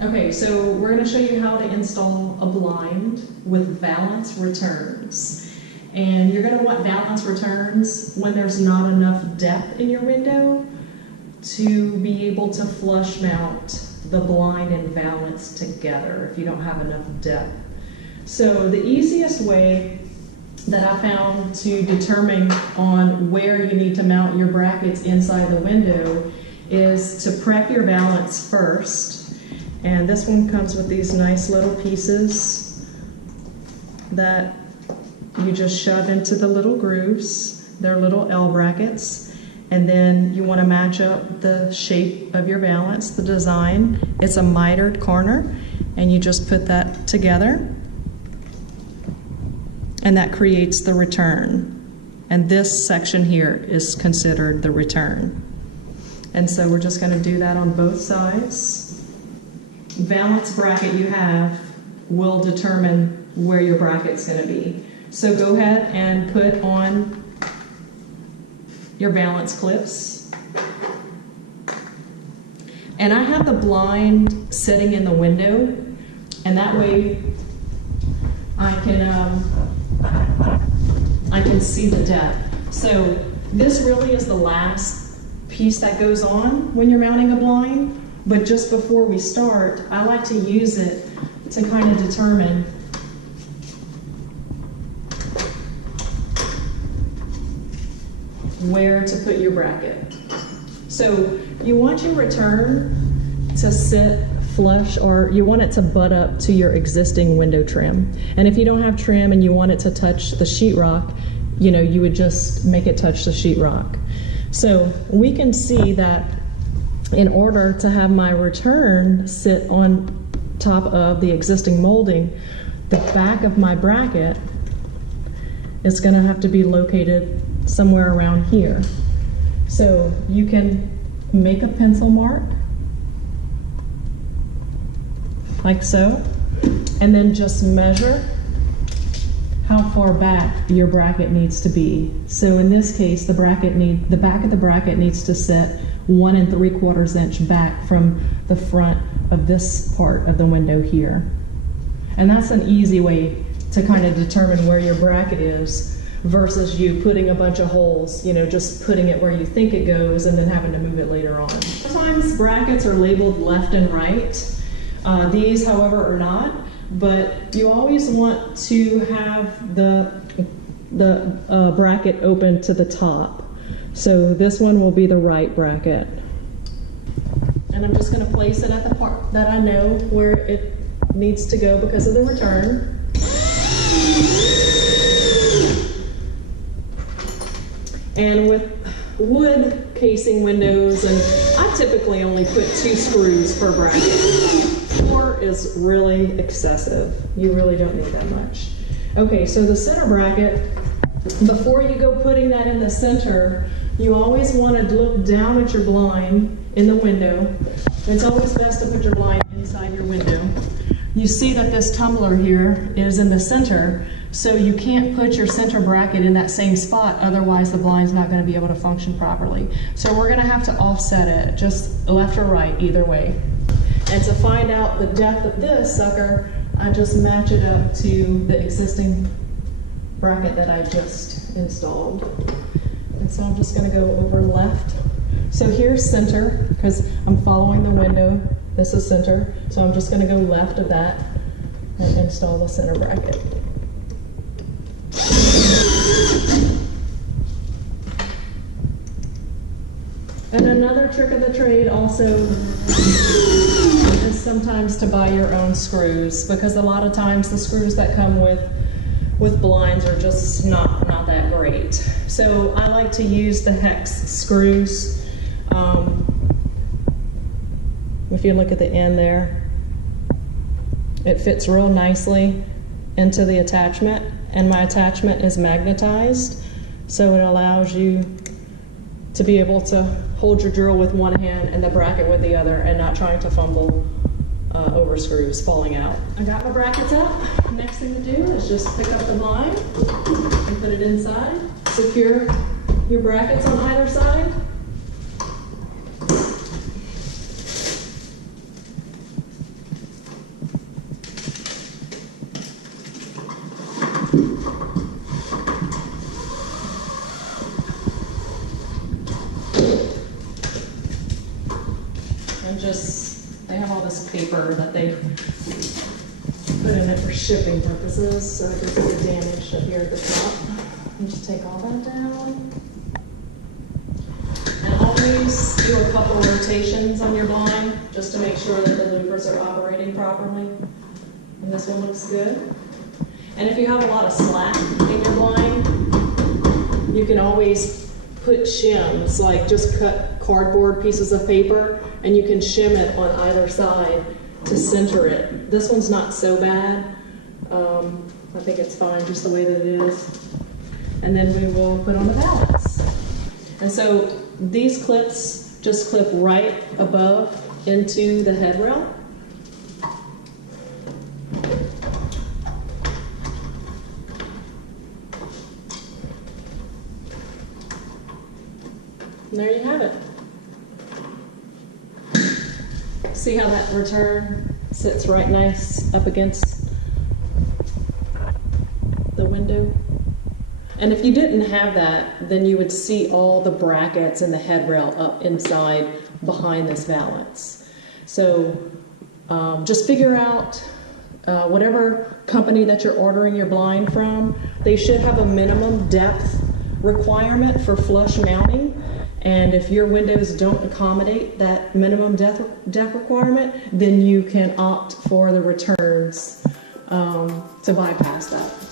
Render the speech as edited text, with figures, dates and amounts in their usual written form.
Okay, so we're going to show you how to install a blind with Valance Returns. And you're going to want Valance Returns when there's not enough depth in your window to be able to flush mount the blind and valance together if you don't have enough depth. So the easiest way that I found to determine on where you need to mount your brackets inside the window is to prep your valance first. And this one comes with these nice little pieces that you just shove into the little grooves. They're little L brackets. And then you want to match up the shape of your valance, the design. It's a mitered corner, and you just put that together. And that creates the return. And this section here is considered the return. And so we're just going to do that on both sides. Valance bracket you have will determine where your bracket's going to be. So go ahead and put on your Valance clips. And I have the blind sitting in the window, and that way I can see the depth. So this really is the last piece that goes on when you're mounting a blind, but just before we start, I like to use it to kind of determine where to put your bracket. So you want your return to sit flush, or you want it to butt up to your existing window trim. And if you don't have trim and you want it to touch the sheetrock, you know, you would just make it touch the sheetrock. So we can see that in order to have my return sit on top of the existing molding, the back of my bracket is going to have to be located somewhere around here. So you can make a pencil mark like so, and then just measure how far back your bracket needs to be. So in this case, the back of the bracket needs to sit 1 3/4 inch back from the front of this part of the window here. And that's an easy way to kind of determine where your bracket is, versus you putting a bunch of holes, you know, just putting it where you think it goes and then having to move it later on. Sometimes brackets are labeled left and right. These, however, are not, but you always want to have the bracket open to the top. So this one will be the right bracket. And I'm just going to place it at the part that I know where it needs to go because of the return. And with wood casing windows, and I typically only put 2 screws per bracket. 4 is really excessive. You really don't need that much. Okay, so the center bracket, before you go putting that in the center, you always want to look down at your blind in the window. It's always best to put your blind inside your window. You see that this tumbler here is in the center, so you can't put your center bracket in that same spot, otherwise the blind's not going to be able to function properly. So we're going to have to offset it, just left or right, either way. And to find out the depth of this sucker, I just match it up to the existing bracket that I just installed. And so I'm just going to go over left. So here's center, because I'm following the window. This is center, so I'm just going to go left of that and install the center bracket. And another trick of the trade also is sometimes to buy your own screws, because a lot of times the screws that come with blinds are just not that great. So I like to use the hex screws. If you look at the end there, it fits real nicely into the attachment, and my attachment is magnetized, so it allows you to be able to hold your drill with one hand and the bracket with the other, and not trying to fumble over screws falling out. I got my brackets out. Next thing to do is just pick up the blind and put it inside, secure your brackets on either side. And just, they have all this paper that they put in it for shipping purposes, so it doesn't get damaged up here at the top. And just take all that down. And always do a couple rotations on your blind, just to make sure that the louvers are operating properly. And this one looks good. And if you have a lot of slack in your blind, you can always put shims, like just cut cardboard pieces of paper, and you can shim it on either side to center it. This one's not so bad. I think it's fine just the way that it is. And then we will put on the valance. And so these clips just clip right above into the headrail. And there you have it. See how that return sits right nice up against the window? And if you didn't have that, then you would see all the brackets and the headrail up inside behind this valance. So just figure out whatever company that you're ordering your blind from, they should have a minimum depth requirement for flush mounting. And if your windows don't accommodate that minimum depth requirement, then you can opt for the returns to bypass that.